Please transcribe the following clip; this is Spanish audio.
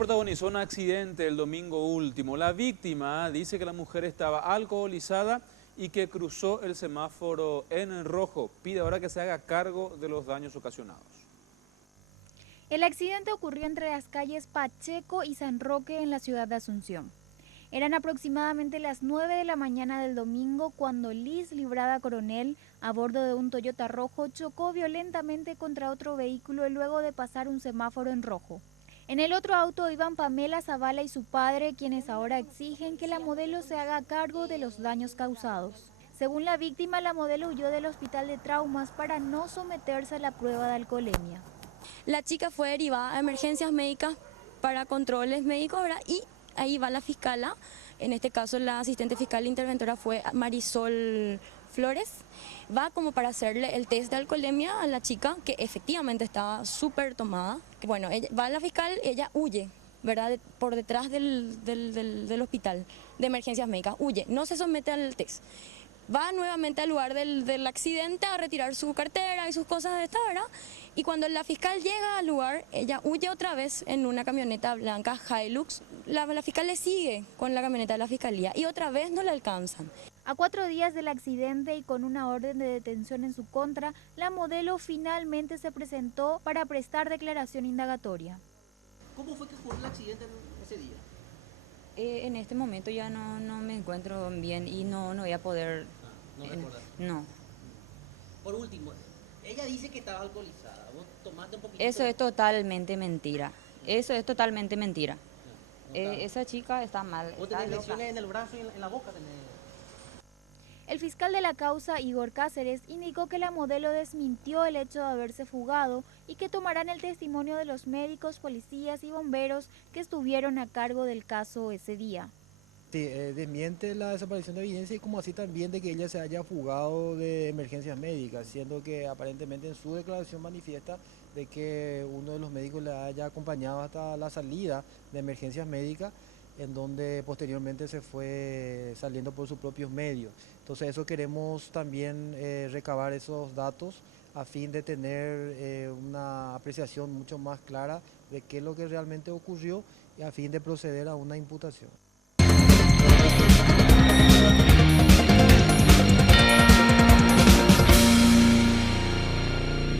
protagonizó un accidente el domingo último. La víctima dice que la mujer estaba alcoholizada y que cruzó el semáforo en rojo. Pide ahora que se haga cargo de los daños ocasionados. El accidente ocurrió entre las calles Pacheco y San Roque en la ciudad de Asunción. Eran aproximadamente las 9 de la mañana del domingo cuando Liz Librada Coronel, a bordo de un Toyota rojo, chocó violentamente contra otro vehículo luego de pasar un semáforo en rojo. En el otro auto iban Pamela Zavala y su padre, quienes ahora exigen que la modelo se haga cargo de los daños causados. Según la víctima, la modelo huyó del hospital de traumas para no someterse a la prueba de alcoholemia. La chica fue derivada a emergencias médicas para controles médicos, ¿verdad? Y ahí va la fiscala, en este caso la asistente fiscal interventora fue Marisol Flores, va como para hacerle el test de alcoholemia a la chica que efectivamente estaba súper tomada. Bueno, va a la fiscal, ella huye, ¿verdad? Por detrás del hospital de emergencias médicas, huye, no se somete al test. Va nuevamente al lugar del accidente a retirar su cartera y sus cosas de esta, ¿verdad? Y cuando la fiscal llega al lugar, ella huye otra vez en una camioneta blanca Hilux. La fiscal le sigue con la camioneta de la fiscalía y otra vez no la alcanzan. A 4 días del accidente y con una orden de detención en su contra, la modelo finalmente se presentó para prestar declaración indagatoria. ¿Cómo fue que ocurrió el accidente ese día? En este momento ya no me encuentro bien y no voy a poder... ¿No recordás? No. Por último, ella dice que estaba alcoholizada. ¿Vos tomaste un poquito? Eso es totalmente mentira. Eso es totalmente mentira. No está. Esa chica está mal. ¿Vos Está tenés loca. lesiones en el brazo y en la boca? El fiscal de la causa, Igor Cáceres, indicó que la modelo desmintió el hecho de haberse fugado y que tomarán el testimonio de los médicos, policías y bomberos que estuvieron a cargo del caso ese día. Sí, desmiente la desaparición de evidencia y como así también de que ella se haya fugado de emergencias médicas, siendo que aparentemente en su declaración manifiesta de que uno de los médicos la haya acompañado hasta la salida de emergencias médicas, en donde posteriormente se fue saliendo por sus propios medios. Entonces eso queremos también recabar esos datos a fin de tener una apreciación mucho más clara de qué es lo que realmente ocurrió y a fin de proceder a una imputación.